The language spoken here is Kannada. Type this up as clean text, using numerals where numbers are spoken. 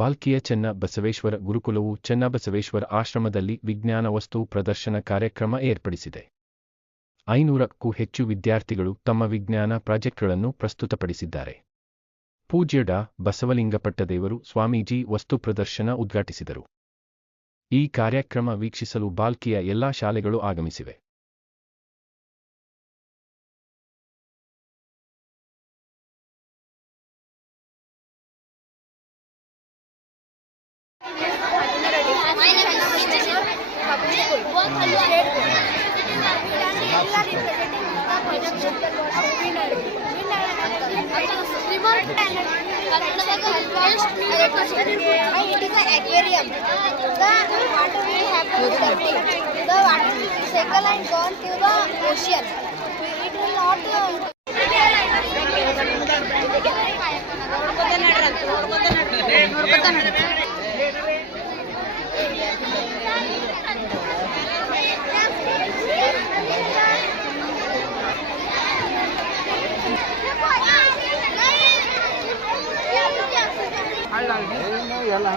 ಬಾಲ್ಕಿಯ ಚೆನ್ನಬಸವೇಶ್ವರ ಗುರುಕುಲವು ಚೆನ್ನಬಸವೇಶ್ವರ ಆಶ್ರಮದಲ್ಲಿ ವಿಜ್ಞಾನ ವಸ್ತು ಪ್ರದರ್ಶನ ಕಾರ್ಯಕ್ರಮ ಏರ್ಪಡಿಸಿದೆ. 500ಕ್ಕೂ ಹೆಚ್ಚು ವಿದ್ಯಾರ್ಥಿಗಳು ತಮ್ಮ ವಿಜ್ಞಾನ ಪ್ರಾಜೆಕ್ಟ್ಗಳನ್ನು ಪ್ರಸ್ತುತಪಡಿಸಿದ್ದಾರೆ. ಪೂಜ್ಯ ಡಾ. ಬಸವಲಿಂಗಪಟ್ಟದೇವರು ಸ್ವಾಮೀಜಿ ವಸ್ತು ಪ್ರದರ್ಶನ ಉದ್ಘಾಟಿಸಿದರು. ಈ ಕಾರ್ಯಕ್ರಮ ವೀಕ್ಷಿಸಲು ಬಾಲ್ಕಿಯ ಎಲ್ಲಾ ಶಾಲೆಗಳು ಆಗಮಿಸಿವೆ. It is an aquarium. The water will have to be dirty. The water will recycle and gone to the ocean. It will not. ಎಲ್ಲ